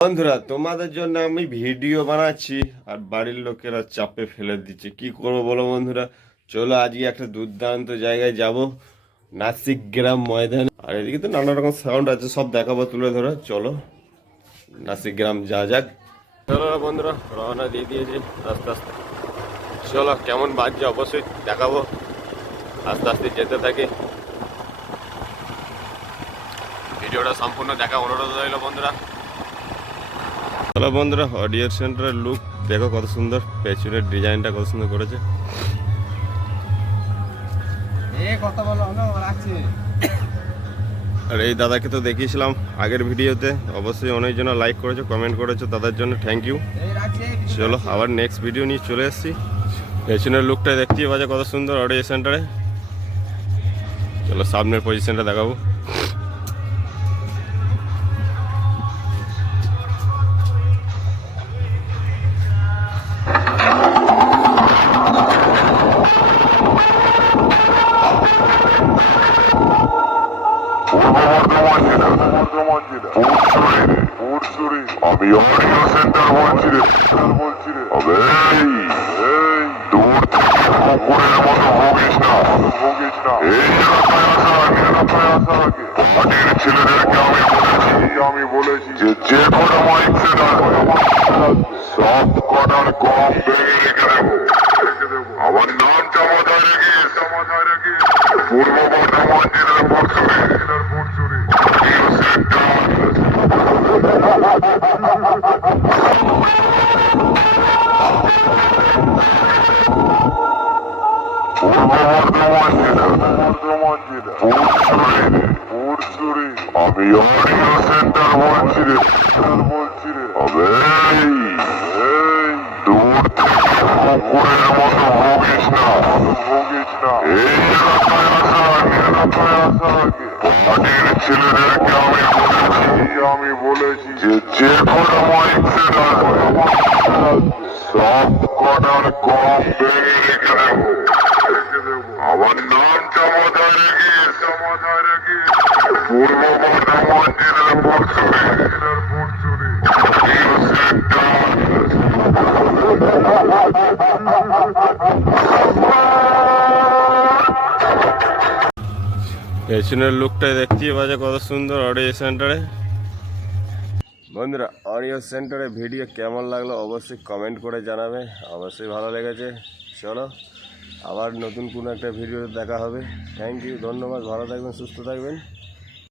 বন্ধুরা, তোমাদের জন্য আমি ভিডিও বানাচ্ছি আর বাড়ির লোকেরা চাপে ফেলে দিচ্ছে। কি করবো বলো বন্ধুরা? চলো আজকে একটা দুর্দান্ত জায়গায় যাব, নাসিক গ্রাম ময়দান। আর এদিকে তো নানা রকম সাউন্ড আছে, সব দেখাবো তুলে ধরে। চলো নাসিক গ্রাম যা যাক। চলো বন্ধুরা, রওনা দিয়ে দিয়েছি আস্তে আস্তে। চলো কেমন বাজছে অবশ্যই দেখাবো, আস্তে আস্তে যেতে থাকি। ভিডিওটা সম্পূর্ণ দেখা অনুরোধ রইল বন্ধুরা। চলো বন্ধুরা, অডিও সেন্টারের লুক দেখো কত সুন্দর, পেছনের ডিজাইনটা কত সুন্দর করেছে। আর এই দাদাকে তো দেখিয়েছিলাম আগের ভিডিওতে, অবশ্যই অনেকজন লাইক করেছো, কমেন্ট করেছো, তাদের জন্য থ্যাংক ইউ। চলো আবার নেক্সট ভিডিও নিয়ে চলে এসেছি। পেছনের লুকটা দেখতেই পাচ্ছ কত সুন্দর অডিও সেন্টারে। চলো সামনের পজিশনটা দেখাবো। আমি অডিও সেন্টার বলছি রে, দূর থেকে কুকুরের মতো ভোগিস না। এই এলাকায় আসার আগে পার্টির ছেলেদেরকে আমি বলেছি যে কটা মাইক সেট সব কটার কম ভেঙে রেখে দেবো। আমার নামটা মাথায় রেখিস, পূর্ব বর্ধমান জেলার পরশুরি অডিও সেন্টার। পূর্ব বর্ধমান জেলা পরশুরি আমি অডিও সেন্টার বলছি রে। দূর থেকে কুকুরের মতো ভোগিস না। এই এলাকায় আসার আগে পার্টির ছেলেদেরকে আমি বলেছি যে কটা মাইক সেট সব কটার কম ভেঙে রেখে দেবো। আমার নামটা মাথায় রেখিস, পূর্ব বর্ধমান জেলার পরশুরি অডিও সেন্টার। পেছনের লুকটা দেখতেই পাচ্ছ কত সুন্দর অডিও সেন্টারে। বন্ধুরা, অডিও সেন্টারে ভিডিও কেমন লাগলো অবশ্যই কমেন্ট করে জানাবে। অবশ্যই ভালো লেগেছে। চলো আবার নতুন কোনো একটা ভিডিও দেখা হবে। থ্যাংক ইউ, ধন্যবাদ, ভালো থাকবেন, সুস্থ থাকবেন।